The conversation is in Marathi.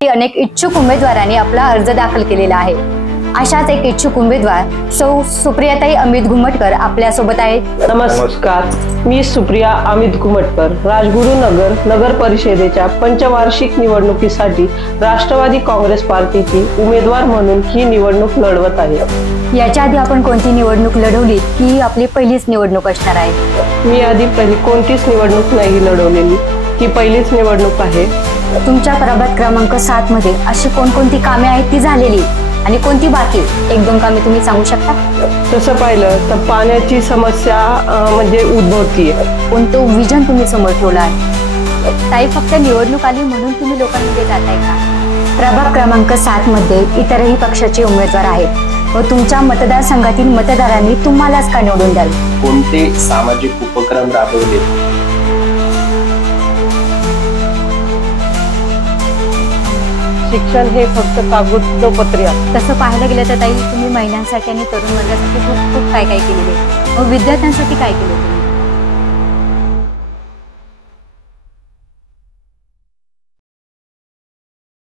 अनेक इच्छुक उमेदवारांनी आपला अर्ज दाखल केलेला आहे। अशाच एक इच्छुक उमेदवार सौ सुप्रियाताई अमित घुमटकर आपल्या सोबत आहेत। नमस्कार, मी सुप्रिया अमित घुमटकर राजगुरुनगर नगर परिषदेच्या पंचवार्षिक निवडणुकीसाठी राष्ट्रवादी काँग्रेस पार्टीची उमेदवार म्हणून ही निवडणूक लढवत आहे। याच्या आधी आपण कोणती निवडणूक लढवली की आपली पहिलीच निवडणूक असणार आहे? मी आधी कोणतीच निवडणूक नाही लढवलेली, ही पहिलीच निवडणूक आहे। तुमच्या प्रभाग क्रमांक 7 मध्ये अशी कोणकोणती कामे आहेत ती झालेली आणि कोणती बाकी? एक दोन कामे तुम्ही सांगू शकता? तसं पाहिलं तर पाण्याची समस्या म्हणजे उद्भवतीये। कोणतं विजन तुम्ही समोर ठेवलं आहे? ताई, फक्त निवडणूक आली म्हणून तुम्ही लोकांमध्ये जाताय का? प्रभाग क्रमांक 7 मध्ये इतरही पक्षाचे उमेदवार आहेत व तुमच्या मतदारसंघातील मतदारांनी तुम्हालाच का निवडून द्याल? कोणते सामाजिक उपक्रम राबवले? शिक्षण हे फक्त कागदोपत्री आहे। तसं पाहायला गेलं तर ताई, तुम्ही महिलांसाठी आणि तरुण वर्गासाठी खूप काय काय केलेले, व विद्यार्थ्यांसाठी काय केले?